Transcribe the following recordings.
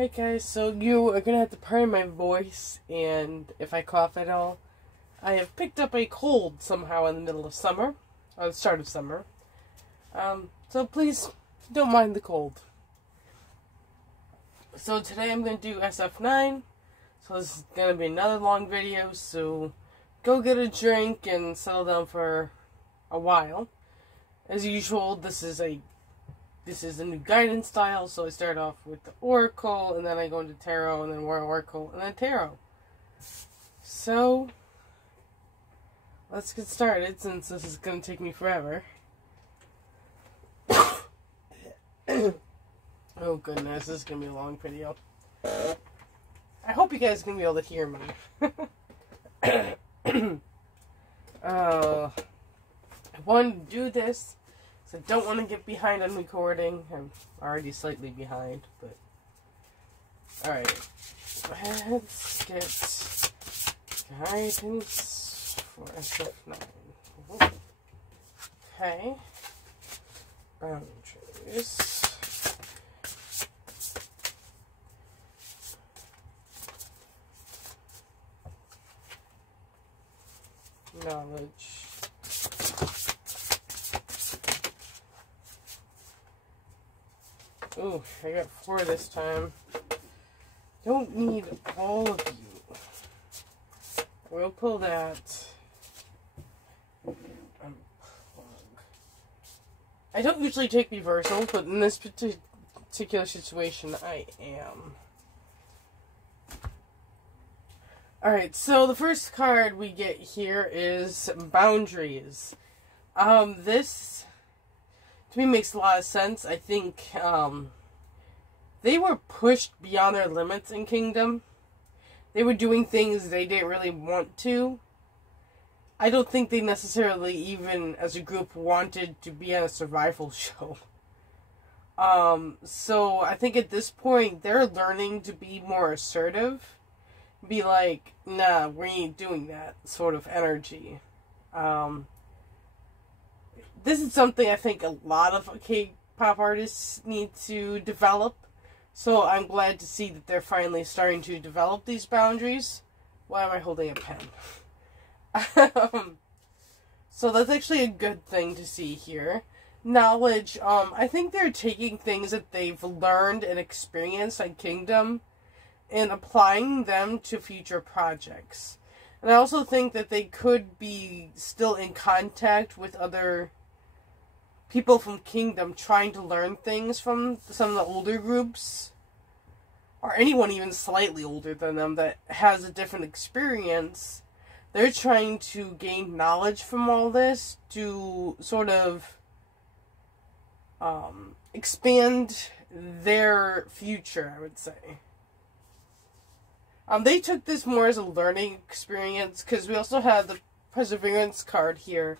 Alright guys, so you are going to have to pardon my voice, and if I cough at all. I have picked up a cold somehow in the middle of summer, or the start of summer. So please, don't mind the cold. So today I'm going to do SF9, so this is going to be another long video, so go get a drink and settle down for a while. As usual, this is a new guidance style, so I start off with the Oracle, and then I go into Tarot, and then more Oracle, and then Tarot. So, let's get started, since this is going to take me forever. Oh goodness, this is going to be a long video. I hope you guys are going to be able to hear me. I wanted to do this, so I don't want to get behind on recording. I'm already slightly behind, but... Alright, let's get guidance for SF9. Okay. Boundaries. Knowledge. Ooh, I got 4 this time. Don't need all of you. We'll pull that. I don't usually take reversals, but in this particular situation, I am. Alright, so the first card we get here is Boundaries. This, to me, makes a lot of sense. I think, they were pushed beyond their limits in Kingdom. They were doing things they didn't really want to. I don't think they necessarily, even as a group, wanted to be on a survival show. So I think at this point, they're learning to be more assertive. Be like, nah, we ain't doing that sort of energy. This is something I think a lot of K-pop artists need to develop. So I'm glad to see that they're finally starting to develop these boundaries. Why am I holding a pen? So that's actually a good thing to see here. Knowledge, I think they're taking things that they've learned and experienced in Kingdom and applying them to future projects. And I also think that they could be still in contact with other people from Kingdom, trying to learn things from some of the older groups, or anyone even slightly older than them that has a different experience. They're trying to gain knowledge from all this to sort of expand their future, I would say. They took this more as a learning experience, because we also have the Perseverance card here,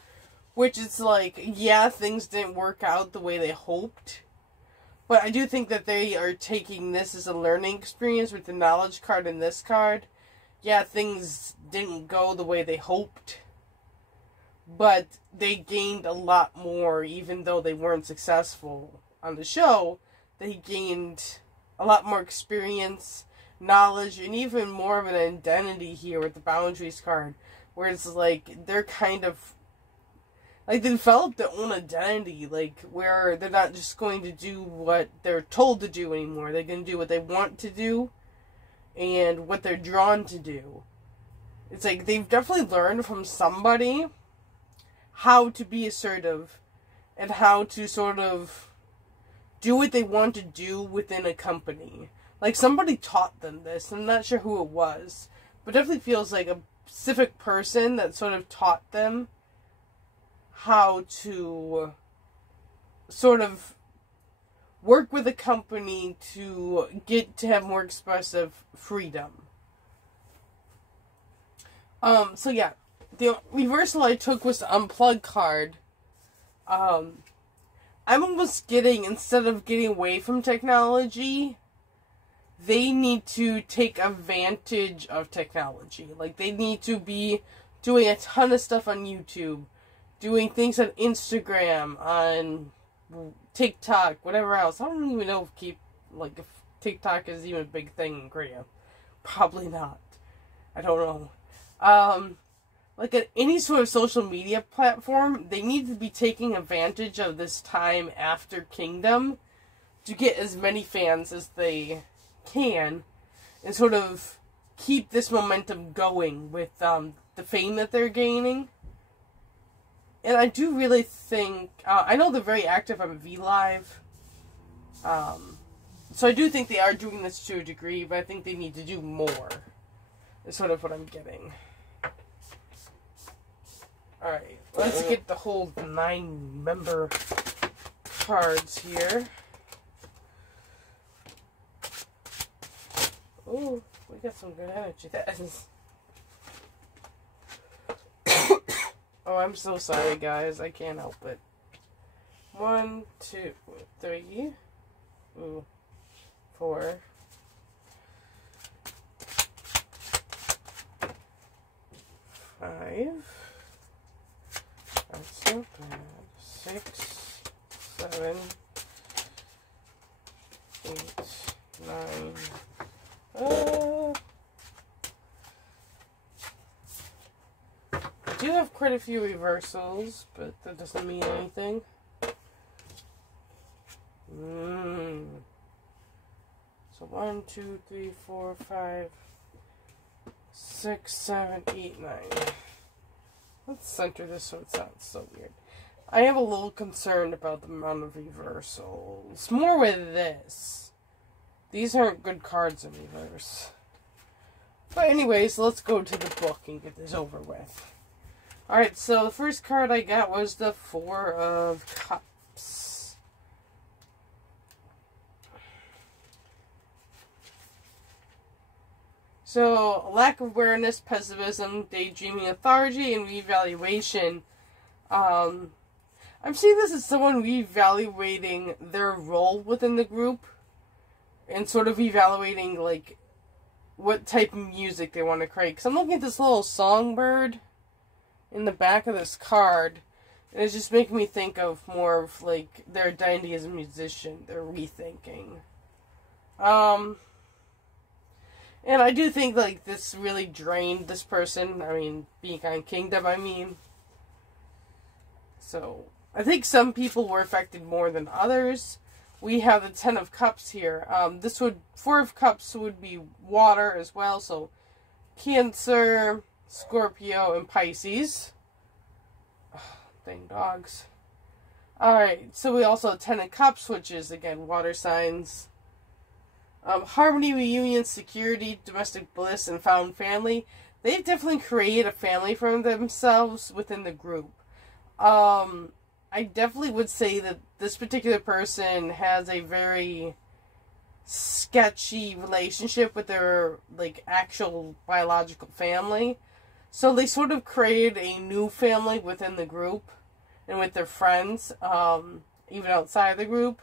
which is like, yeah, things didn't work out the way they hoped, but I do think that they are taking this as a learning experience with the Knowledge card and this card. Yeah, things didn't go the way they hoped, but they gained a lot more, even though they weren't successful on the show. They gained a lot more experience, knowledge, and even more of an identity here with the Boundaries card, where it's like they're kind of like, they developed their own identity, like where they're not just going to do what they're told to do anymore. They're going to do what they want to do and what they're drawn to do. It's like they've definitely learned from somebody how to be assertive and how to sort of do what they want to do within a company. Like, somebody taught them this. I'm not sure who it was, but definitely feels like a specific person that sort of taught them how to sort of work with a company to get to have more expressive freedom. So yeah, the reversal I took was the Unplug card. I'm almost getting, instead of getting away from technology, they need to take advantage of technology. Like, they need to be doing a ton of stuff on YouTube, doing things on Instagram, on TikTok, whatever else. I don't even know if TikTok is even a big thing in Korea. Probably not. I don't know. Like at any sort of social media platform, they need to be taking advantage of this time after Kingdom to get as many fans as they can and sort of keep this momentum going with the fame that they're gaining. And I do really think, I know they're very active on VLive, so I do think they are doing this to a degree, but I think they need to do more, is sort of what I'm getting. Alright, let's get the whole 9 member cards here. Oh, we got some good energy. That is... Oh, I'm so sorry, guys. I can't help it. 1, 2, 3, 4. 5. That's not bad. 6, 7, 8, 9. I do have quite a few reversals, but that doesn't mean anything. So 1, 2, 3, 4, 5, 6, 7, 8, 9. Let's center this so it's not so weird. I am a little concerned about the amount of reversals. More with this. These aren't good cards in reverse. But anyways, let's go to the book and get this over with. Alright, so the first card I got was the 4 of Cups. So, lack of awareness, pessimism, daydreaming, lethargy, and reevaluation. I'm seeing this as someone reevaluating their role within the group. And sort of evaluating, like, what type of music they want to create. Because I'm looking at this little songbird in the back of this card. And it's just making me think of more of, like, their identity as a musician. They're rethinking. And I do think, like, this really drained this person. I mean, being on Kingdom, I mean. So, I think some people were affected more than others. We have the 10 of Cups here. 4 of Cups would be water as well. So, Cancer, Scorpio, and Pisces. Oh, dang dogs. Alright, so we also have 10 of Cups, which is, again, water signs. Harmony, reunion, security, domestic bliss, and found family. They've definitely created a family for themselves within the group. I definitely would say that this particular person has a very sketchy relationship with their, like, actual biological family. So they sort of created a new family within the group and with their friends, even outside the group.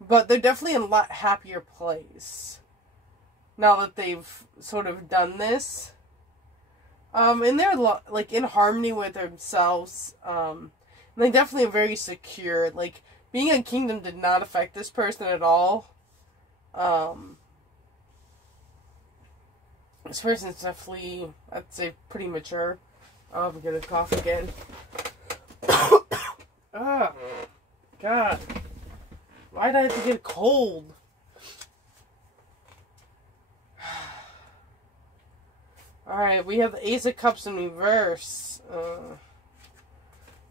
But they're definitely in a lot happier place now that they've sort of done this. And they're, like, in harmony with themselves. And they definitely are very secure. Like, being in Kingdom did not affect this person at all. This person's definitely, I'd say, pretty mature. Oh, I'm gonna cough again. Ah, God. Why'd I have to get a cold? Alright, we have the Ace of Cups in reverse.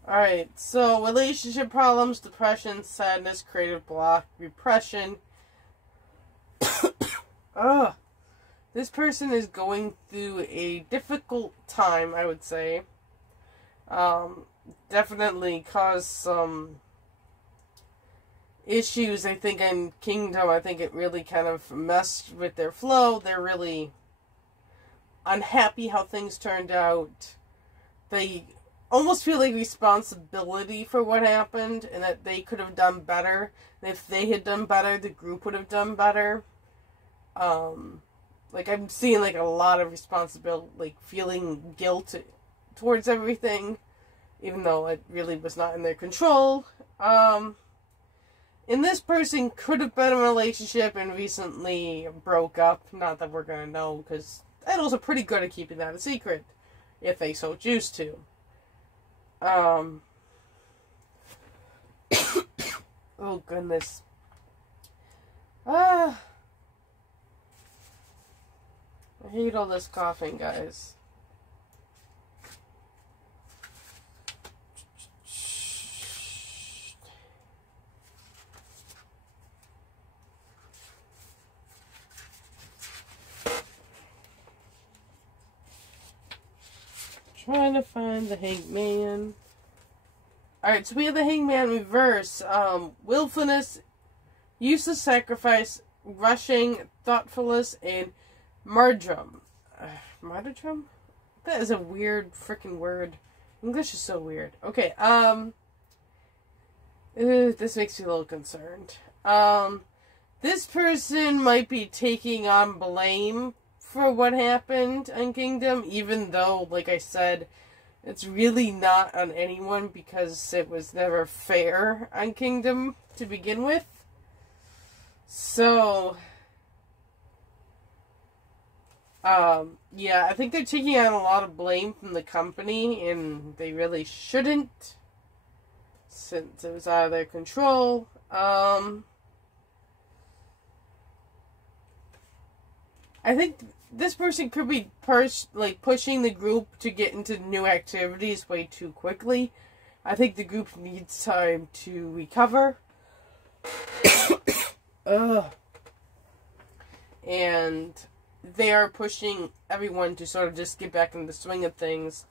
Alright, so relationship problems, depression, sadness, creative block, repression. This person is going through a difficult time, I would say. Definitely caused some issues, I think, in Kingdom. I think it really kind of messed with their flow. They're really unhappy how things turned out. They almost feel like responsibility for what happened and that they could have done better. And if they had done better, the group would have done better. Like, I'm seeing, like, a lot of responsibility, like, feeling guilt towards everything, even though it really was not in their control. And this person could have been in a relationship and recently broke up. Not that we're going to know, because idols are pretty good at keeping that a secret, if they so choose to. Oh, goodness. I hate all this coughing, guys. Trying to find the hangman. Alright, so we have the hangman reverse. Willfulness, useless sacrifice, rushing, thoughtfulness, and martyrdom. Martyrdom? That is a weird freaking word. English is so weird. Okay, this makes me a little concerned. This person might be taking on blame for what happened on Kingdom, even though, like I said, it's really not on anyone because it was never fair on Kingdom to begin with. So, yeah, I think they're taking on a lot of blame from the company, and they really shouldn't, since it was out of their control. I think this person could be pushing the group to get into new activities way too quickly. I think the group needs time to recover. And they are pushing everyone to sort of just get back in the swing of things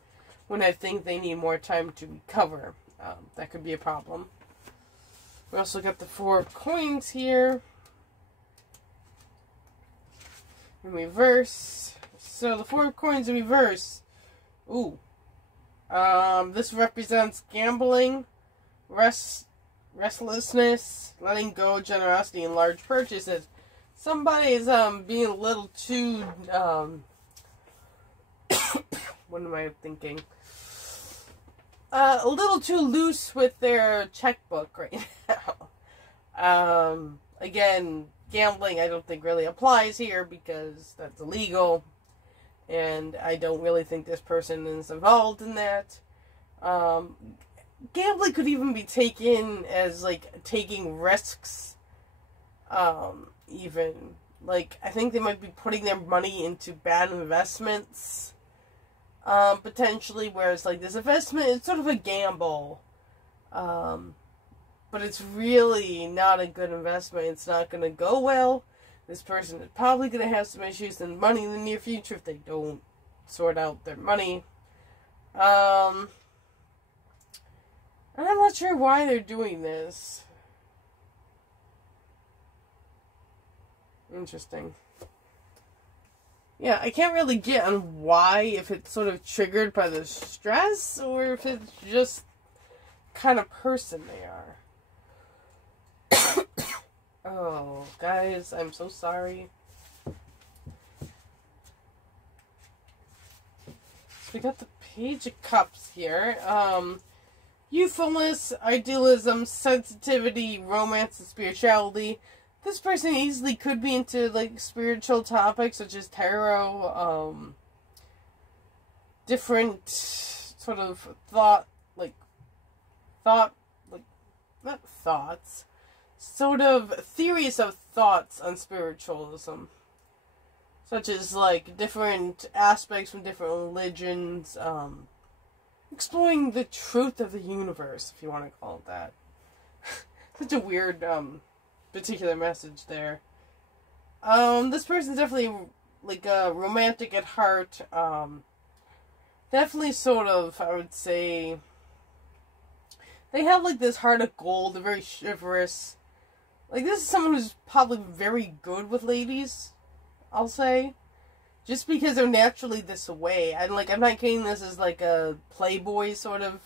when I think they need more time to recover. That could be a problem. We also got the 4 of coins here. In reverse. So the 4 of coins in reverse. Ooh. This represents gambling, restlessness, letting go, generosity, and large purchases. Somebody is being a little too what am I thinking? A little too loose with their checkbook right now. Again, gambling I don't think really applies here because that's illegal, and I don't really think this person is involved in that. Gambling could even be taken as like taking risks. Even like I think they might be putting their money into bad investments, potentially, whereas like this investment is sort of a gamble. But it's really not a good investment. It's not going to go well. This person is probably going to have some issues in money in the near future if they don't sort out their money. And I'm not sure why they're doing this. Interesting. Yeah, I can't really get on why, if it's sort of triggered by the stress, or if it's just kind of person they are. Oh, guys, I'm so sorry. So we got the Page of Cups here. Youthfulness, idealism, sensitivity, romance, and spirituality. This person easily could be into, like, spiritual topics such as tarot, different sort of sort of theories of thoughts on spiritualism, such as like different aspects from different religions, exploring the truth of the universe, if you want to call it that. Such a weird particular message there. This person's definitely like romantic at heart. Definitely sort of, I would say, they have like this heart of gold. They're very chivalrous. Like, this is someone who's probably very good with ladies, I'll say. Just because they're naturally this way. And, like, I'm not getting this as, like, a playboy sort of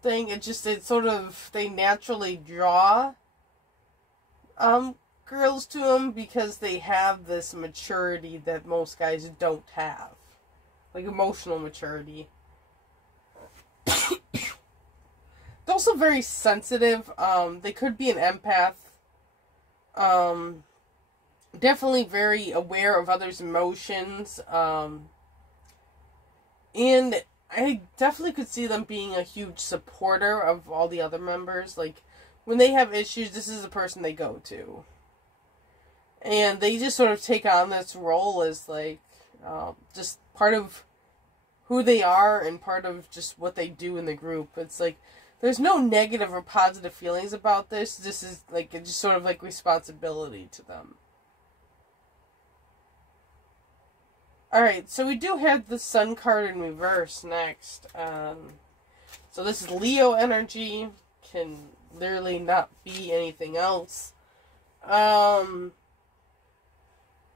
thing. It's sort of, they naturally draw girls to them because they have this maturity that most guys don't have. Like, emotional maturity. They'll also very sensitive. They could be an empath. Definitely very aware of others' emotions. And I definitely could see them being a huge supporter of all the other members. Like, when they have issues, this is the person they go to. And they just sort of take on this role as, like, just part of who they are and part of just what they do in the group. It's like, there's no negative or positive feelings about this. This is, like, it's just sort of, like, responsibility to them. Alright, so we do have the Sun card in reverse next. So this is Leo energy. Can literally not be anything else.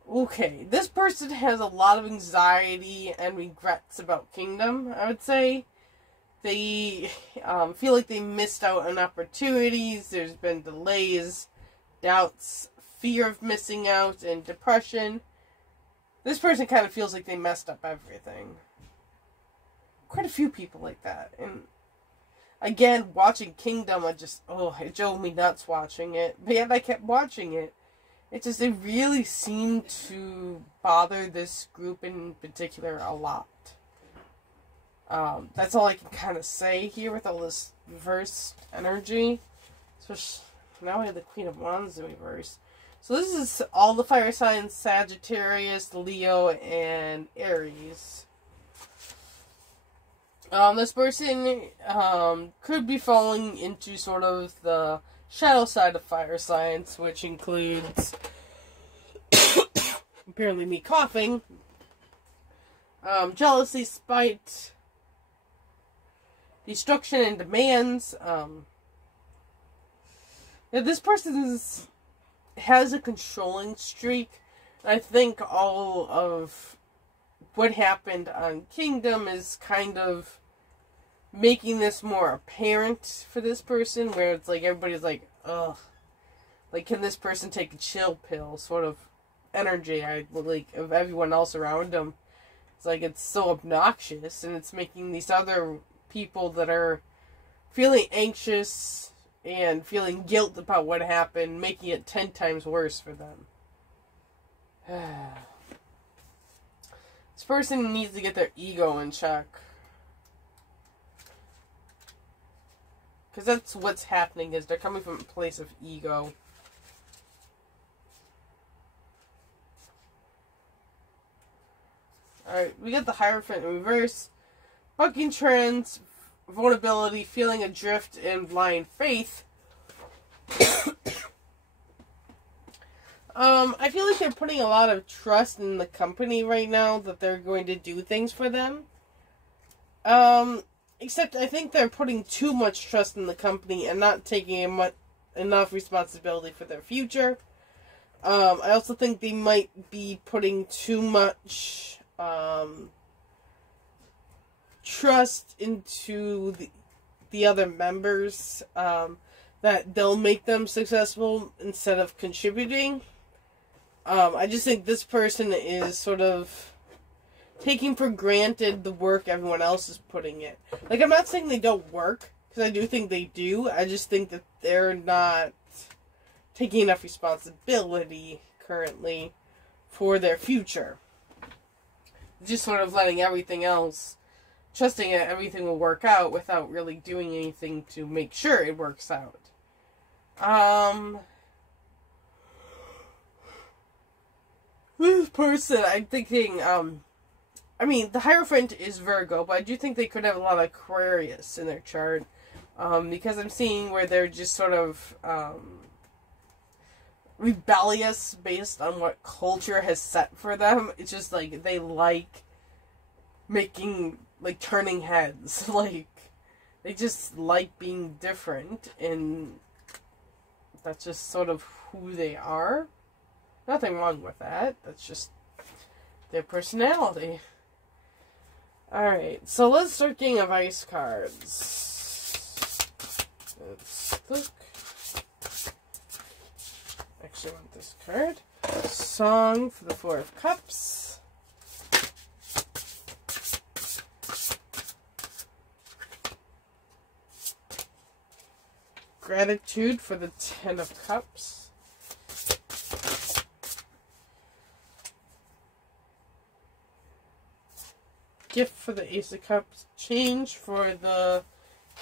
Okay, this person has a lot of anxiety and regrets about Kingdom, I would say. They feel like they missed out on opportunities. There's been delays, doubts, fear of missing out, and depression. This person kind of feels like they messed up everything. Quite a few people like that. And again, watching Kingdom, it drove me nuts watching it. But yet I kept watching it. It really seemed to bother this group in particular a lot. That's all I can kind of say here with all this reverse energy. Especially, now we have the Queen of Wands in reverse. So this is all the fire signs: Sagittarius, Leo, and Aries. This person could be falling into sort of the shadow side of fire signs, which includes apparently me coughing, jealousy, spite, destruction, and demands. This person has a controlling streak. I think all of what happened on Kingdom is kind of making this more apparent for this person, where it's like everybody's like, ugh, like, can this person take a chill pill sort of energy of everyone else around them. It's like, it's so obnoxious, and it's making these other people that are feeling anxious and feeling guilt about what happened, making it 10 times worse for them. This person needs to get their ego in check. Because that's what's happening, is they're coming from a place of ego. Alright, we got the Hierophant in reverse. Bucking trends, vulnerability, feeling adrift, and blind faith. I feel like they're putting a lot of trust in the company right now, that they're going to do things for them. Except I think they're putting too much trust in the company and not taking enough responsibility for their future. I also think they might be putting too much trust into the other members, that they'll make them successful instead of contributing. I just think this person is sort of taking for granted the work everyone else is putting in. Like, I'm not saying they don't work, because I do think they do. I just think that they're not taking enough responsibility currently for their future. Just sort of letting everything else, trusting that everything will work out without really doing anything to make sure it works out. This person, I'm thinking, I mean, the Hierophant is Virgo, but I do think they could have a lot of Aquarius in their chart. Because I'm seeing where they're just sort of, rebellious based on what culture has set for them. It's just like, they like making, like, turning heads. Like, they just like being different, and that's just sort of who they are. Nothing wrong with that. That's just their personality. Alright, so let's start getting advice cards. Let's look. Actually, I want this card. Song for the Four of Cups. gratitude for the Ten of Cups. Gift for the Ace of Cups. Change for the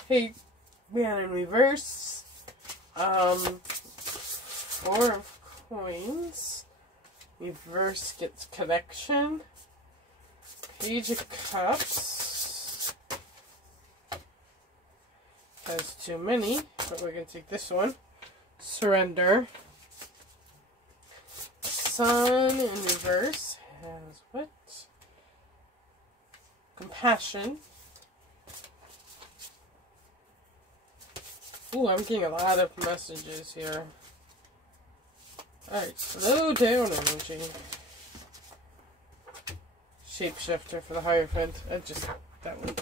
Hangman in reverse. Four of Coins. Reverse gets connection. Page of Cups. Has too many, but we're going to take this one. Surrender. Sun in reverse has what? Compassion. Ooh, I'm getting a lot of messages here. Alright, slow down energy. Shapeshifter for the Hierophant. That one.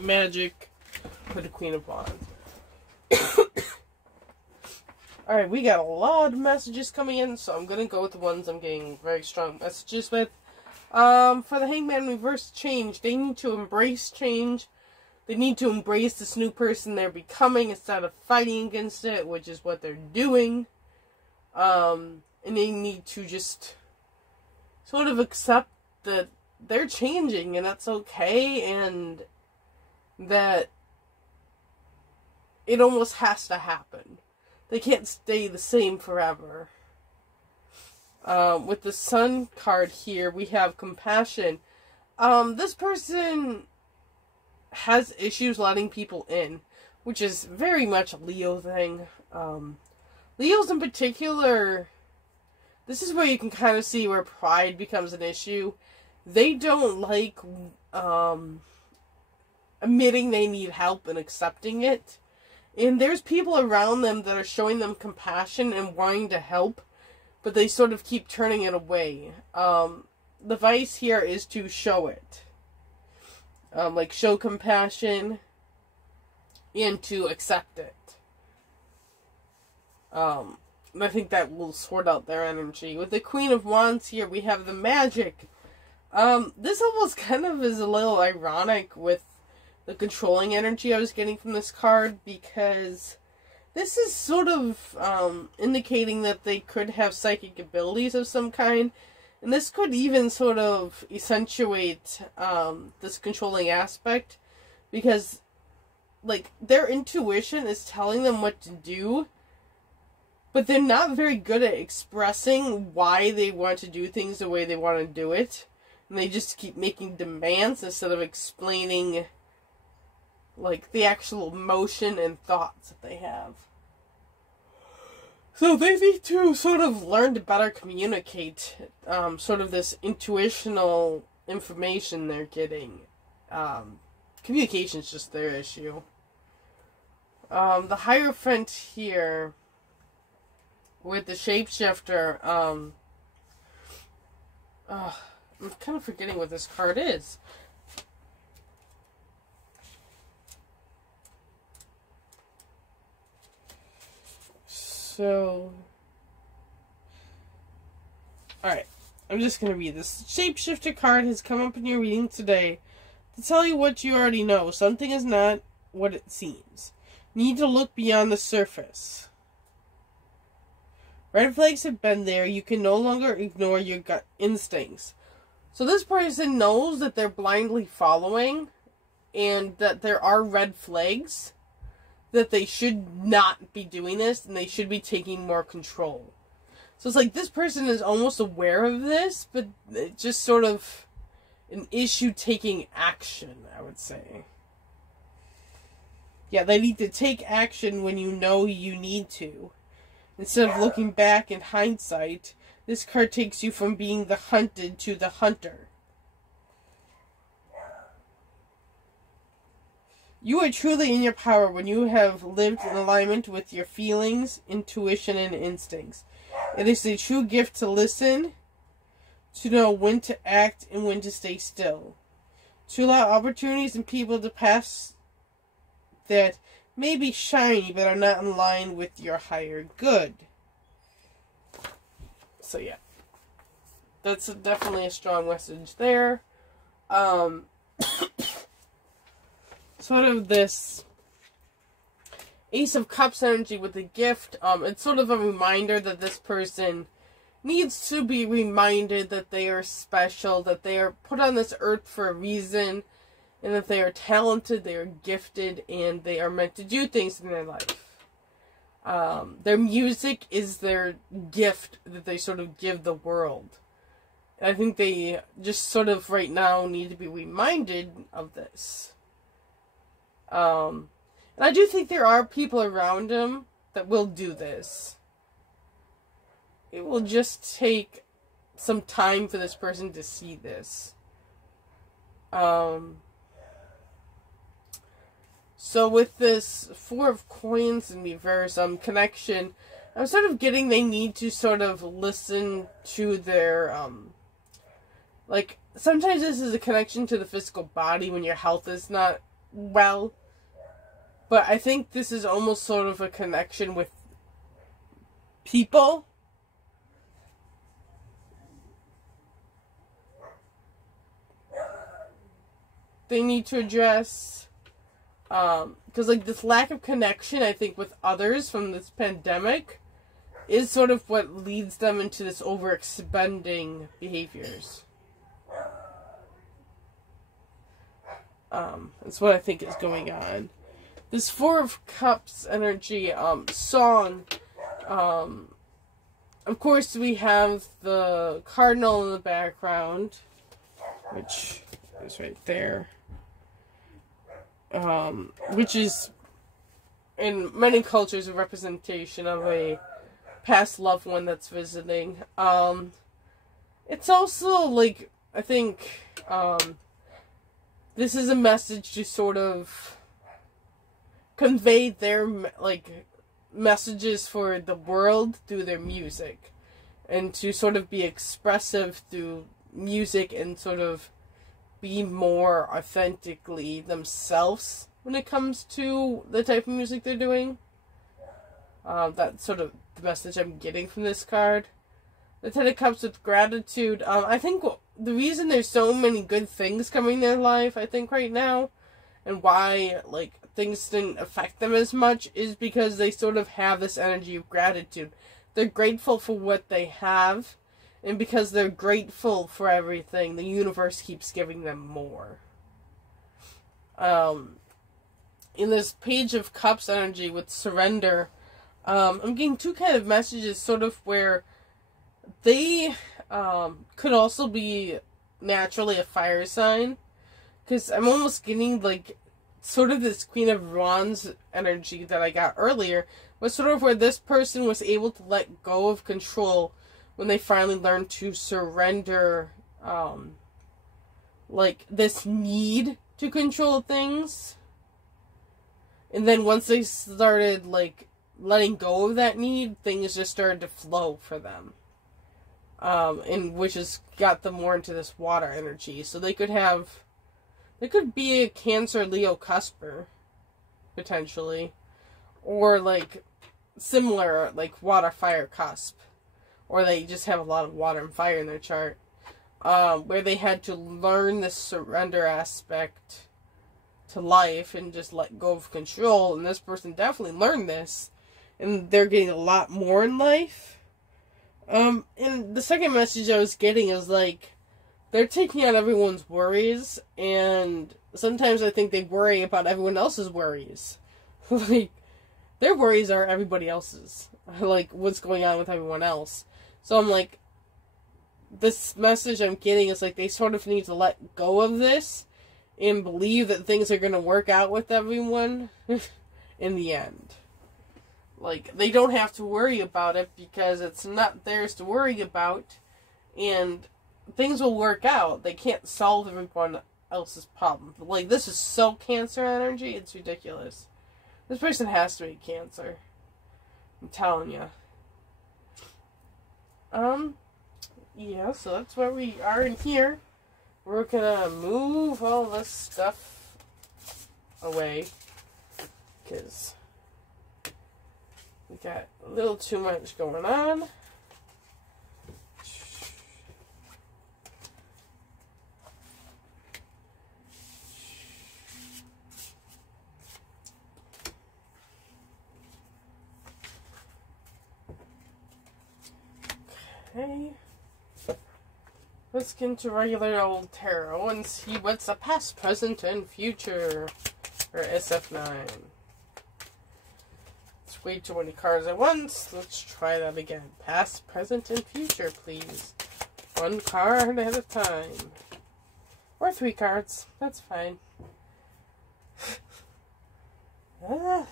Magic for the Queen of Wands. Alright, we got a lot of messages coming in, so I'm going to go with the ones I'm getting very strong messages with. For the Hangman reverse change, they need to embrace change. They need to embrace this new person they're becoming instead of fighting against it, which is what they're doing. And they need to just sort of accept that they're changing and that's okay, and that it almost has to happen. They can't stay the same forever. With the Sun card here, we have compassion. This person has issues letting people in, which is very much a Leo thing. Leos in particular, this is where you can kind of see where pride becomes an issue. They don't like admitting they need help and accepting it. And there's people around them that are showing them compassion and wanting to help, but they sort of keep turning it away. The vice here is to show it. Like show compassion and to accept it. And I think that will sort out their energy. With the Queen of Wands here, we have the magic. This almost kind of is a little ironic with the controlling energy I was getting from this card, because this is sort of indicating that they could have psychic abilities of some kind. And this could even sort of accentuate this controlling aspect, because like their intuition is telling them what to do, but they're not very good at expressing why they want to do things the way they want to do it. And they just keep making demands instead of explaining like the actual motion and thoughts that they have. So they need to sort of learn to better communicate sort of this intuitional information they're getting. Communication's just their issue. The Hierophant here with the Shapeshifter, I'm kind of forgetting what this card is. So, alright, I'm just going to read this. Shapeshifter card has come up in your reading today to tell you what you already know. Something is not what it seems. You need to look beyond the surface. Red flags have been there. You can no longer ignore your gut instincts. So this person knows that they're blindly following and that there are red flags, that they should not be doing this and they should be taking more control. So it's like this person is almost aware of this, but it's just sort of an issue taking action, I would say. Yeah, they need to take action when you know you need to. Instead of looking back in hindsight, this card takes you from being the hunted to the hunter. You are truly in your power when you have lived in alignment with your feelings, intuition, and instincts. It is a true gift to listen, to know when to act and when to stay still. To allow opportunities and people to pass that may be shiny but are not in line with your higher good. So yeah, that's definitely a strong message there. Sort of this Ace of Cups energy with the gift. It's sort of a reminder that this person needs to be reminded that they are special, that they are put on this earth for a reason, and that they are talented, they are gifted, and they are meant to do things in their life. Their music is their gift that they sort of give the world. And I think they just sort of right now need to be reminded of this. And I do think there are people around them that will do this. It will just take some time for this person to see this. So with this Four of Coins in reverse connection, I'm sort of getting they need to sort of listen to their, like, sometimes this is a connection to the physical body when your health is not well. But I think this is almost sort of a connection with people. They need to address, because like this lack of connection, I think, with others from this pandemic is sort of what leads them into this overexpending behaviors. That's what I think is going on. This Four of Cups energy song, of course we have the cardinal in the background, which is right there, which is in many cultures a representation of a past loved one that's visiting. It's also like, I think, this is a message to sort of convey their, like, messages for the world through their music. And to sort of be expressive through music and sort of be more authentically themselves when it comes to the type of music they're doing. That's sort of the message I'm getting from this card. The Ten of Cups with gratitude. I think the reason there's so many good things coming in their life, I think, right now, and why, like, things didn't affect them as much is because they sort of have this energy of gratitude. They're grateful for what they have, and because they're grateful for everything, the universe keeps giving them more. In this Page of Cups energy with surrender, I'm getting two kind of messages sort of where they could also be naturally a fire sign. Because I'm almost getting, like, sort of this Queen of Wands energy that I got earlier, was sort of where this person was able to let go of control when they finally learned to surrender, like, this need to control things. And then once they started, like, letting go of that need, things just started to flow for them. And which has got them more into this water energy. So they could be a Cancer Leo cusper, potentially. Or, like, similar, like, water-fire cusp. Or they just have a lot of water and fire in their chart. Where they had to learn this surrender aspect to life and just let go of control. And this person definitely learned this. And they're getting a lot more in life. And the second message I was getting is, like, they're taking on everyone's worries, and sometimes I think they worry about everyone else's worries. Like, their worries are everybody else's. Like, what's going on with everyone else. So I'm like, this message I'm getting is, like, they sort of need to let go of this and believe that things are going to work out with everyone in the end. Like, they don't have to worry about it because it's not theirs to worry about, and things will work out. They can't solve everyone else's problem. Like, this is so Cancer energy, it's ridiculous. This person has to be Cancer. I'm telling you. Yeah, so that's where we are in here. We're gonna move all this stuff away, because we got a little too much going on. Okay. Let's get into regular old tarot and see what's the past, present, and future for SF9. It's way too many cards at once. Let's try that again. Past, present, and future, please. One card at a time. Or 3 cards. That's fine. Why?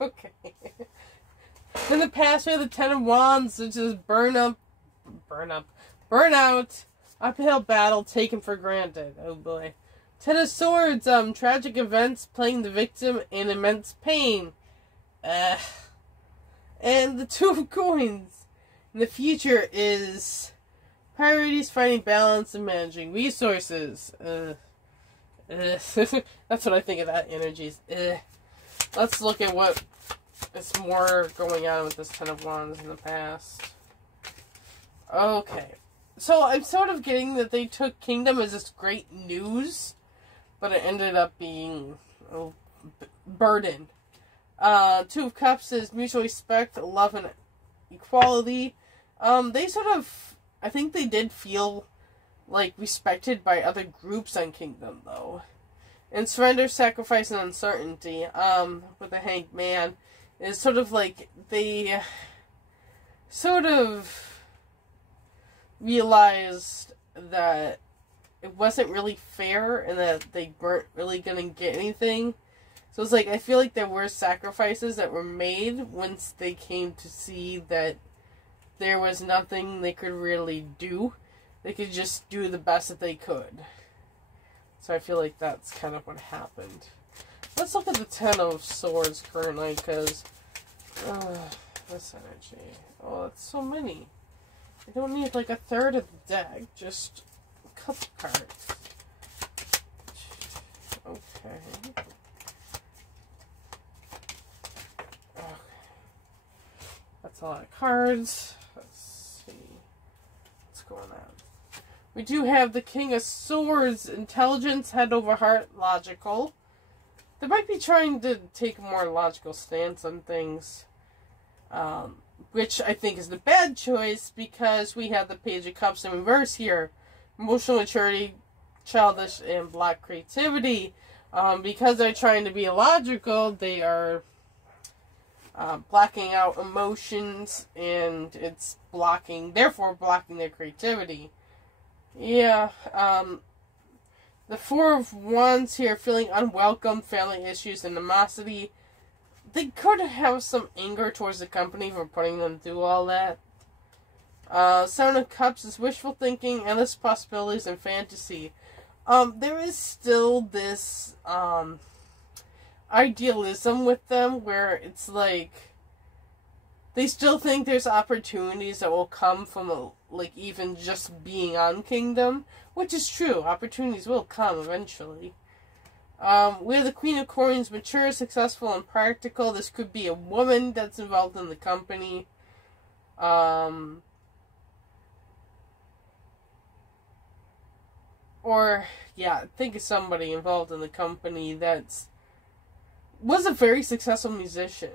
Okay. In the past, we have the Ten of Wands, which is burnout, uphill battle taken for granted. Oh boy. Ten of Swords, tragic events playing the victim in immense pain. And the Two of Coins. In the future is priorities, finding balance, and managing resources. That's what I think of that energies. Let's look at what is more going on with this Ten of Wands in the past. Okay. So I'm sort of getting that they took Kingdom as this great news, but it ended up being a burden. Two of Cups is mutual respect, love, and equality. They sort of, I think they did feel like respected by other groups on Kingdom, though. And surrender, sacrifice, and uncertainty, with the Hanged Man, is sort of like they sort of realized that it wasn't really fair and that they weren't really going to get anything. So it's like, I feel like there were sacrifices that were made once they came to see that there was nothing they could really do. They could just do the best that they could. So I feel like that's kind of what happened. Let's look at the Ten of Swords currently, because this energy. Oh, that's so many. I don't need like a third of the deck, just a couple cards. Okay. That's a lot of cards. Let's see what's going on. We do have the King of Swords, intelligence, head over heart, logical. They might be trying to take a more logical stance on things, which I think is the bad choice, because we have the Page of Cups in reverse here. Emotional maturity, childish, and black creativity. Because they're trying to be illogical, they are blocking out emotions, and it's therefore blocking their creativity. Yeah, the Four of Wands here, feeling unwelcome, family issues, animosity. They could have some anger towards the company for putting them through all that. Seven of Cups is wishful thinking, endless possibilities, and fantasy. There is still this, idealism with them, where it's like, they still think there's opportunities that will come from, even just being on Kingdom, which is true. Opportunities will come eventually. We have the Queen of Coins, mature, successful, and practical. This could be a woman that's involved in the company. Or, yeah, think of somebody involved in the company was a very successful musician.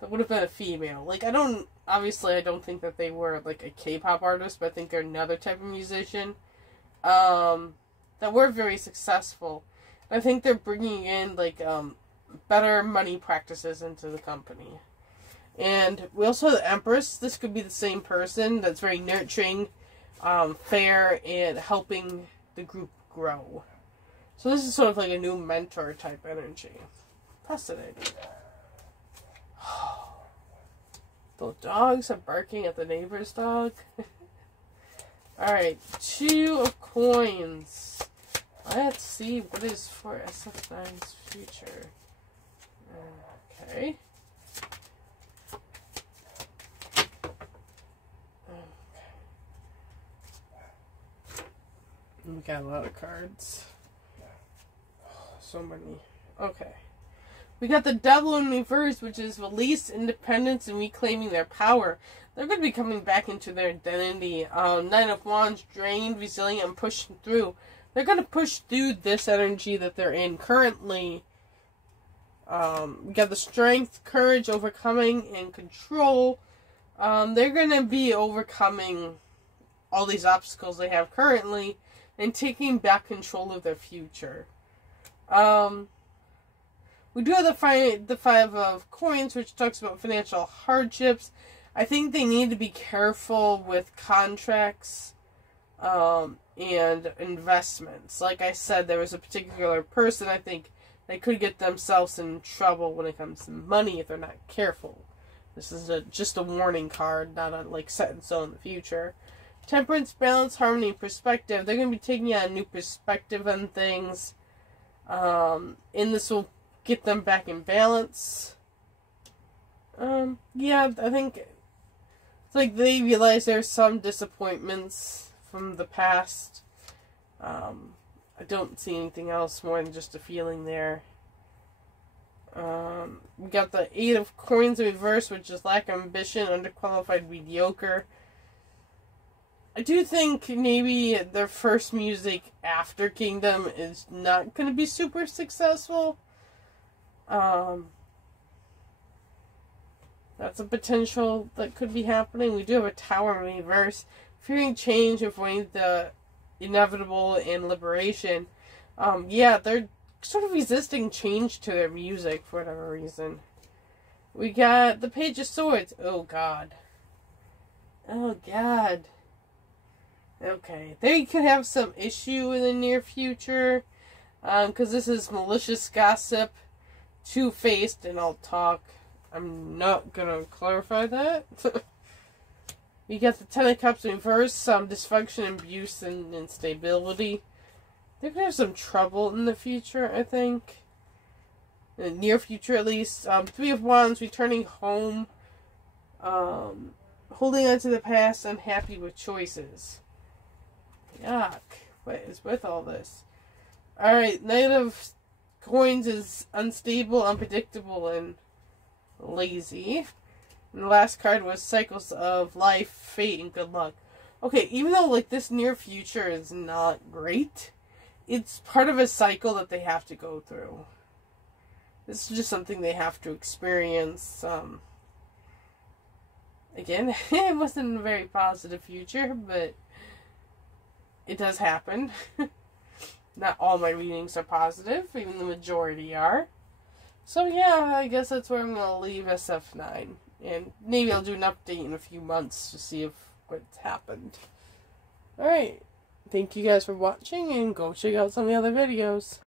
That would have been a female. Obviously I don't think that they were, a K-pop artist, but I think they're another type of musician. That were very successful. I think they're bringing in, better money practices into the company. And we also have the Empress. This could be the same person that's very nurturing, fair, and helping the group grow. So this is sort of like a new mentor type energy. Fascinating. The dogs are barking at the neighbor's dog. Alright, Two of Coins. Let's see what is for SF9's future. Okay. We got a lot of cards. So many. Okay. We got the Devil in reverse, which is release, independence, and reclaiming their power. They're going to be coming back into their identity. Nine of Wands, drained, resilient, and pushing through. They're going to push through this energy that they're in currently. We got the strength, courage, overcoming, and control. They're going to be overcoming all these obstacles they have currently and taking back control of their future. We do have the five of coins, which talks about financial hardships. I think they need to be careful with contracts and investments. Like I said, there was a particular person, I think, they could get themselves in trouble when it comes to money if they're not careful. This is just a warning card, not a set in stone in the future. Temperance, balance, harmony, perspective. They're going to be taking on a new perspective on things. And this will get them back in balance. Yeah, I think it's like they realize there's some disappointments from the past. I don't see anything else more than just a feeling there. We got the 8 of coins in reverse, which is lack of ambition, underqualified, mediocre. I do think maybe their first music after Kingdom is not going to be super successful. That's a potential that could be happening. We do have a Tower in reverse. Fearing change, avoiding the inevitable, and liberation. Yeah, they're sort of resisting change to their music for whatever reason. We got the Page of Swords. Oh, God. Oh, God. Okay. They could have some issue in the near future. Because this is malicious gossip, two-faced, and I'll talk. I'm not gonna clarify that. We got the 10 of Cups in reverse, some dysfunction, abuse, and instability. They're gonna have some trouble in the future, I think. In the near future, at least. 3 of Wands, returning home. Holding on to the past, unhappy with choices. Yuck. What is with all this? Alright, Knight of Coins is unstable, unpredictable, and lazy. And the last card was Cycles of Life, Fate, and Good Luck. Okay, even though, this near future is not great, it's part of a cycle that they have to go through. This is just something they have to experience. Again, it wasn't a very positive future, but it does happen. Not all my readings are positive, even the majority are. So yeah, I guess that's where I'm going to leave SF9. And maybe I'll do an update in a few months to see if what's happened. Alright, thank you guys for watching, and go check out some of the other videos.